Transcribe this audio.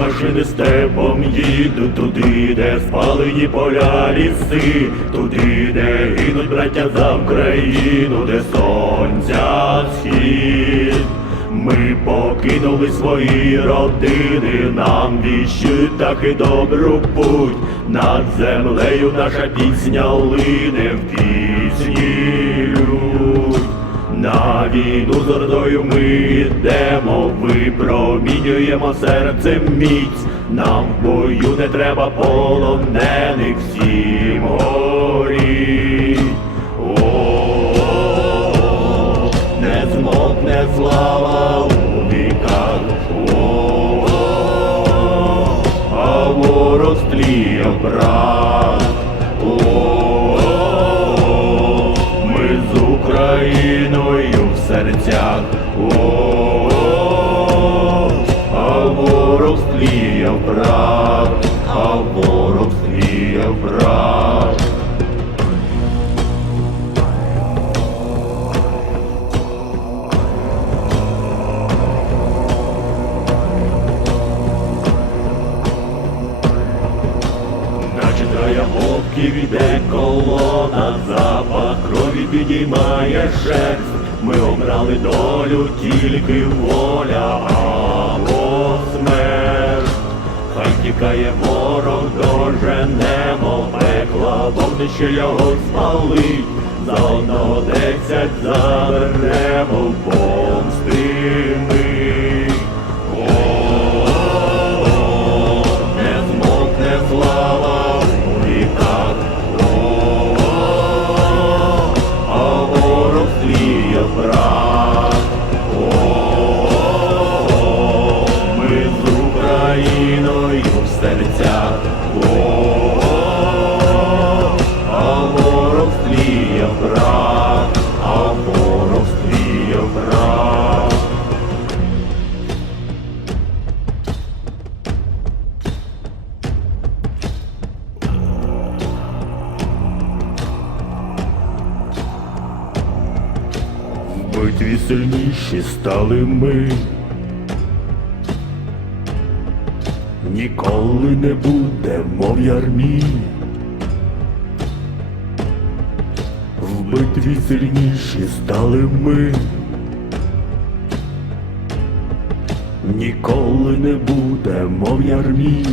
Машини степом їдуть туди, де спалені поля ліси, туди, де гинуть браття за Україну, де сонця схід. Ми покинули свої родини, нам віщують так і добру путь. Над землею наша пісня лине в війну з ордою ми йдемо, випромінюємо серцем міць. Нам в бою не треба полонених всім стліє брат, а ворог стліє брат. Наче троя вовків іде колона, запах крові підіймає шерсть. Ми обрали долю, тільки воля тікає ворог, доженемо пекла, вогнище його спалить. За одного десять заберемо В а ворог стріє брат, а ворог стріє брат. В битві сильніші стали ми. ніколи не будемо в ярмі. В битві сильніші стали ми. Ніколи не будемо в ярмі.